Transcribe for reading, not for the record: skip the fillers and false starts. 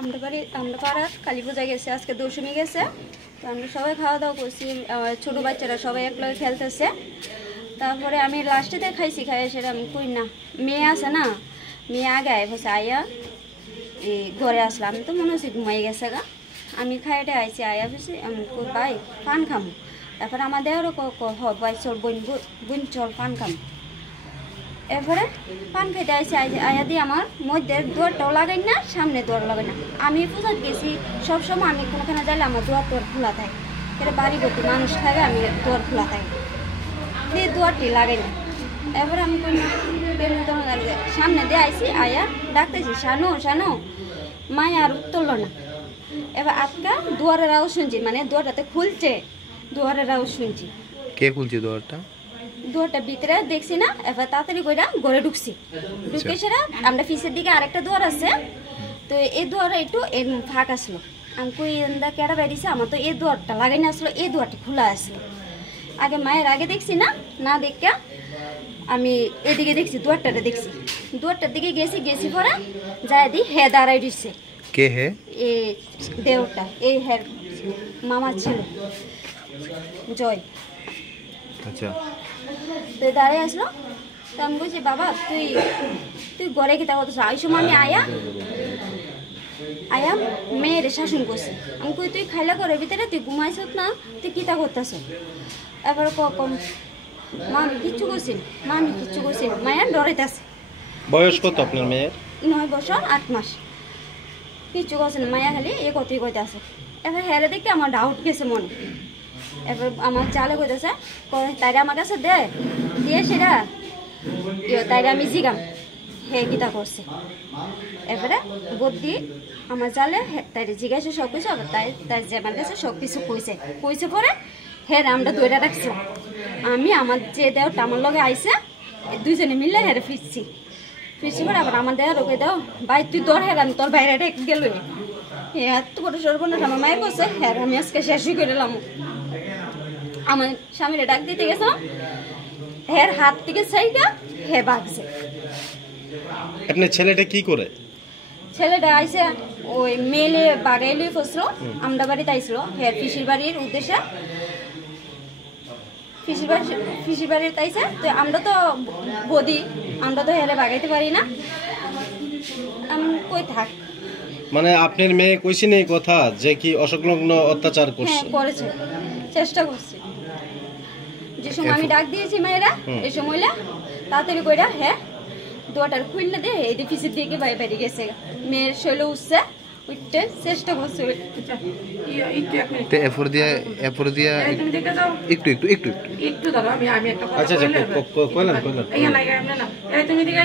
আমরা পাড়ার কালী পূজা গেছে, আজকে দশমী গেছে। তো আমরা সবাই খাওয়া দাওয়া করছি, ছোটো বাচ্চারা সবাই একলগে খেলতেছে। তারপরে আমি লাস্টেতে খাইছি, সেটা আমি কই না, মেয়ে আছে না, মেয়ে আগে বসে আয়া এই ঘরে আসলাম, আমি তো মনে হচ্ছে ঘুমাই গেছে গা। আমি খাইটে আইছি, আয়া বসে আমি কই ভাই পান খামো। তারপরে আমাদের আরও ভাই চল বোন চল পান খামো। এরপরে পান খাইতে আইসি, আয়া দিয়ে আমার মধ্যে দুয়ারটাও লাগাই না, সামনে দুয়ার লাগাই না। আমি পূজা গেছি, সবসময় আমি কোনোখানে যাইলে আমার দুয়ার খোলা থাকে, এটা বাড়ি ভর্তি মানুষ থাকে, আমি দুয়ার খোলা থাকে, দিয়ে দুয়ারটি লাগাই না। এরপরে আমি সামনে দিয়ে আইসি, আয়া ডাকতেছি শানু শানু, মায়া আর উত্তরল না। এবার আজকা দুয়ারের আওয়াজ শুনছি, মানে দুয়ারটাতে খুলছে, দুয়ারের আওয়াজ শুনছি। কে খুলছে দুয়ারটা? দুয়ারটা ভিতরে দেখছি না, এবার তাড়াতাড়ি কইরা ঘরে ঢুকছি। ঢুকে সেরা আমরা পিছের দিকে আরেকটা দুয়ার আছে, তো এই দুয়ারে একটু এর ফাঁক আসলো। আমি কই কেডা বেরিয়েছে, আমার তো এই দুয়ারটা লাগাই না আসলো, এই দুয়ারটা খোলা আসলো। আগে মায়ের আগে দেখছি না দেখে আমি এদিকে দেখছি, দুয়ারটাতে দেখছি, দুয়ারটার দিকে গেছি পরে যায় দি হে দাঁড়াই দিচ্ছে। কে হে? এই দেওটা, এই হের মামা ছিল জয়। আচ্ছা, তো দাঁড়িয়ে আসলো, তো আমি বলছি বাবা তুই ঘরে কি তা করতেছ? ওই সময় আমি আয়া মেয়ের শাসন করছি। আমি কই তুই খাইলা ঘরের ভিতরে, তুই ঘুমাইছ না, তুই কিতা করতেছ? এবারে কম মা আমি কিচ্ছু করছি, মায়ের ডরাইতেছে। বয়স কত আপনার মেয়ের? 9 বছর 8 মাস। কিচ্ছু করছে না, মায়া খালি এ কথাই কইতে আছে। এবার হেরে দেখে আমার ডাউট গেছে মনে। এবার আমার চালে কইতেছে, তাইরা আমার কাছে দিয়ে সেটা তাইরা আমি জিগাম হে কিতা করছে। এবারে বুদ্ধি আমার জালে তাইরে জিজ্ঞাসা সব কিছু, আবার তাই যে আমার কাছে সব কিছু কইছে পরে হের আমরা দইটা রাখছি। আমি আমার যে দেওটা আমার লগে আইসে, দুইজনে মিললে হেরে ফিরছি পরে আবার আমার দেওয়া রোকে দাও ভাই তুই তোর হের, আমি তোর বাইরে গেল এত বড় সর্বনাশ আমার মায়ের করছে। হ্যাঁ আমি আজকে শেষই করে এলাম। আমার স্বামীরে ডাক দিতে গেছিলাম, হের হাত থেকে সাইডা হে বাগছে। আপনার ছেলেটা কি করে? ছেলেটা আইসে ওই মেলে বাগাইলে ফসলো, আমরা বাড়িতে আইসল হের পিসির বাড়ির উদ্দেশ্যে, পিসির বাড়িতে আইসে। তো আমরা তো বদি, আমরা তো হেরে বাগাইতে পারি না, আমি কই থাক। মানে আপনার মেয়ে কইছে না এই কথা যে কি অসংলগ্ন অত্যাচার করছে? হ্যাঁ করেছে, চেষ্টা করছে। যে সময় আমি ডাক দিয়েছি মায়েরা, এই সময়টা তাড়াতাড়ি কইরা হ্যাঁ দুয়াটার খুললে দে, এই পিসির দিকে বাইরে গেছে। মেয়ের শৈল উঠছে, উঠতে চেষ্টা করছে। এরপর দিয়া একটু দাদা আমি একটা কথা আচ্ছা কইলাম কইলাম এই না তুমি দিকে